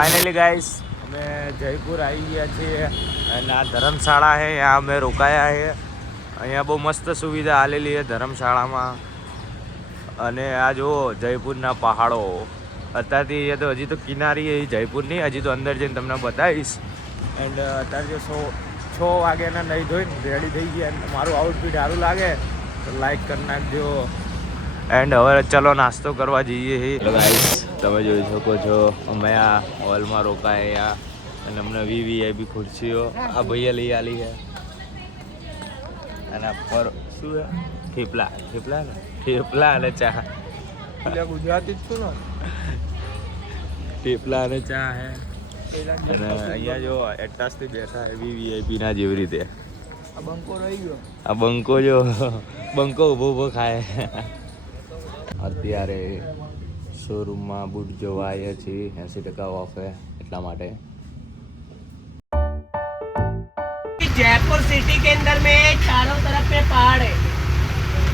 Finally guys हमें जयपुर आई गया છીએ અને આ ધર્મશાળા છે यहाँ અમે રોકાયા છે। અહીંયા બહુ મસ્ત સુવિધા આલેલી છે ધર્મશાળામાં। અને આ જો જયપુરના પહાડો અત્યારથી એ તો હજી તો કિનારી છે જયપુરની, હજી તો અંદર જઈને તમને બતાવીશ। એન્ડ અત્યારે જો 6 વાગ્યાના નહીં ધોઈને રેડી થઈ ગયા। મારું આઉટફિટ સારું લાગે તો લાઈક કરી નાખજો। એન્ડ હવે ચલો નાસ્તો કરવા જઈએ છીએ। ગાઈસ તમે જોઈ શકો છો અમે આ હોલમાં રોકાયા અને અમને વીવીઆઈપી ખુરશીઓ આ ભૈયા લઈ આલી છે। અને પર શું છે થેપલા અને ચા। ગુજરાતી જ છું ને, થેપલા અને ચા છે। અને અહીંયા જો એટાસથી બેઠા છે વીવીઆઈપી ના જેવી રીતે। આ બંકો રહી ગયો, આ બંકો જો બંકો ઊભો ખાય। અત્યારે શોરૂમમાં બૂટ જોવા આવ્યા છીએ 80% ઓફ है એટલા માટે। जयपुर सिटी के अंदर में चारों तरफ में पहाड़ है,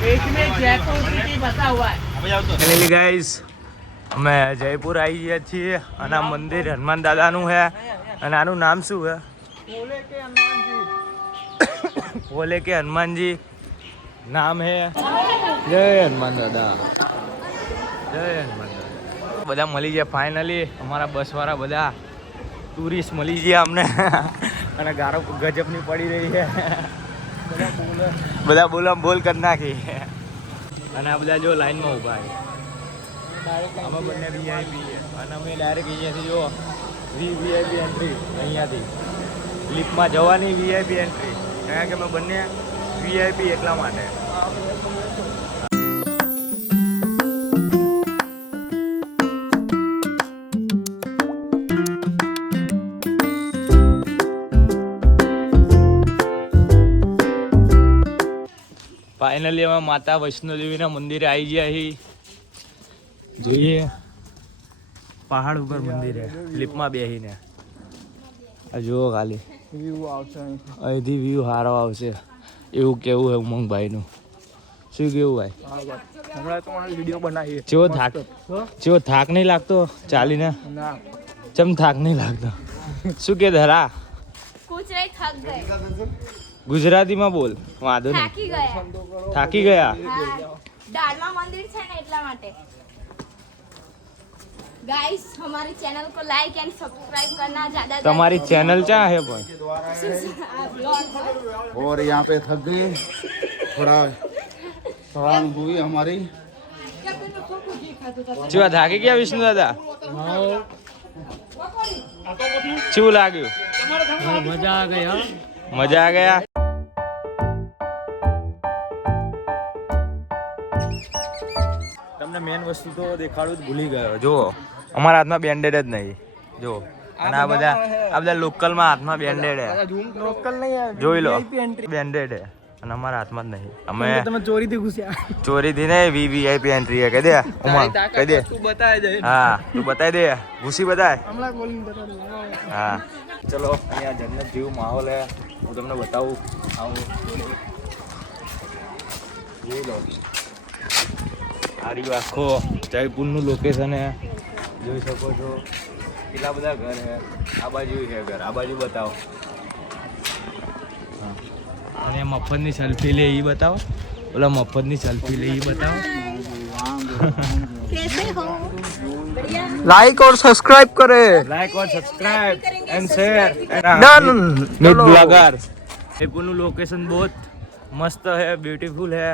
बीच में जयपुर सिटी बसा हुआ है। ફાઇનલી ગાઈસ અમે જયપુર આવી ગયા છીએ અને આ મંદિર હનુમાન દાદાનું છે। અને આનું નામ શું છે? ભોલે કે હનુમાનજી નામ है। જય હનુમાન દાદા, જય હનુમાન દાદા। બધા મળી ગયા ફાઇનલી, અમારા બસવાળા બધા ટુરિસ્ટ મળી ગયા અમને। અને ગારો ગજબની પડી રહી છે, બધા બોલ કરી નાખી। અને આ બધા જો લાઈનમાં ઊભા છે, અમે બંને વીઆઈપી છે અને અમે ડાયરેક્ટ અહીંયાથી જો વીઆઈપી એન્ટ્રી, અહીંયાથી લિફ્ટમાં જવાની વીઆઈપી એન્ટ્રી, કારણ કે અમે બંને વીઆઈપી એટલા માટે। ફાઇનલી અમે માતા વૈષ્ણોદેવીના મંદિરે આવી ગયા છીએ। જોઈએ પહાડ ઉપર મંદિર છે, લિફ્ટમાં બેસીને આ જુઓ ખાલી વ્યૂ આવશે અહીંથી વ્યૂ સારો આવશે એવું કેવું છે ઉમંગભાઈનું। શું કેવું ભાઈ? હમણાં તો મારે વિડીયો બનાવીએ। ચેવો થાક નહીં લાગતો ચાલીને? ના, ચમ થાક નહીં લાગતો? શું કે ધરા कुछ नहीं, थक गए, ગુજરાતીમાં બોલ, વાંધો નહીં। થાકી ગયા। થાકી ગયા? डालमा मंदिर છે ને એટલા માટે। गाइस हमारी चैनल को लाइक एंड सब्सक्राइब करना ज्यादा। તમારી ચેનल ક્યાં है પણ? और यहाँ पे थक गए, थोड़ा थकान हुई हमारी। ચેવા થાકી ગયા વિષ્ણુ દાદા? કેવું લાગ્યું? મજા આ ગઈ। મજા આ ગયા? તમને મેન વસ્તુ તો દેખાડું જ ભૂલી ગયો। જો અમારા હાથમાં બેન્ડેડ જ નહીં, જો અને આ બધા લોકલમાં હાથમાં બેન્ડેડ હે, લોકલ નહીં, જોઈ લો બેન્ડેડ હે અને અમારા હાથમાં જ નહીં। અમે તમે ચોરીથી ઘૂસ્યા। ચોરીથી નહીં, વીવીઆઈપી એન્ટ્રી હે। કહી દે ઉમંગ, કહી દે। તું બતાય દે। હા તું બતાવી દે, ઘૂસી બતાય। હમણાં બોલીને બતાવી દે। હા ચલો, અહીંયા જન્નત જેવું માહોલ હે, હું તમને બતાવું। આવું જોઈ લો, આ રહ્યું આખો જયપુરનું લોકેશન હે, જોઈ શકો છો। કેટલા બધા ઘર હે, આ બાજુ છે ઘર, આ બાજુ બતાવો। હા અને મફતની સેલ્ફી લે એ બતાવો, ઓલા મફતની સેલ્ફી લે એ બતાવો। कैसे हो? बढ़िया। लाइक और सब्सक्राइब करे। લાઈક ઓર subscribe and share Done. Meet blogger. જયપુરનું લોકેશન બહુ મસ્ત है, બ્યુટીફુલ है।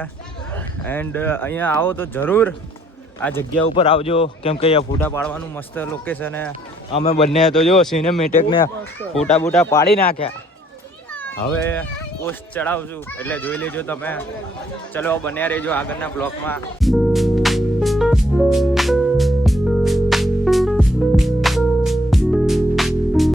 એન્ડ અહીંયા આવો તો જરૂર આ જગ્યા ઉપર આવજો, કેમ કે અહીંયા ફોટા પાડવાનું મસ્ત લોકેશન है। અમે બંને તો જો સિનેમેટિકને ફોટા બૂટા પાડી નાખ્યા। હવે પોસ્ટ ચડાવશું એટલે જોઈ લેજો તમે। ચલો બન્યા રહેજો આગળના બ્લોગમાં।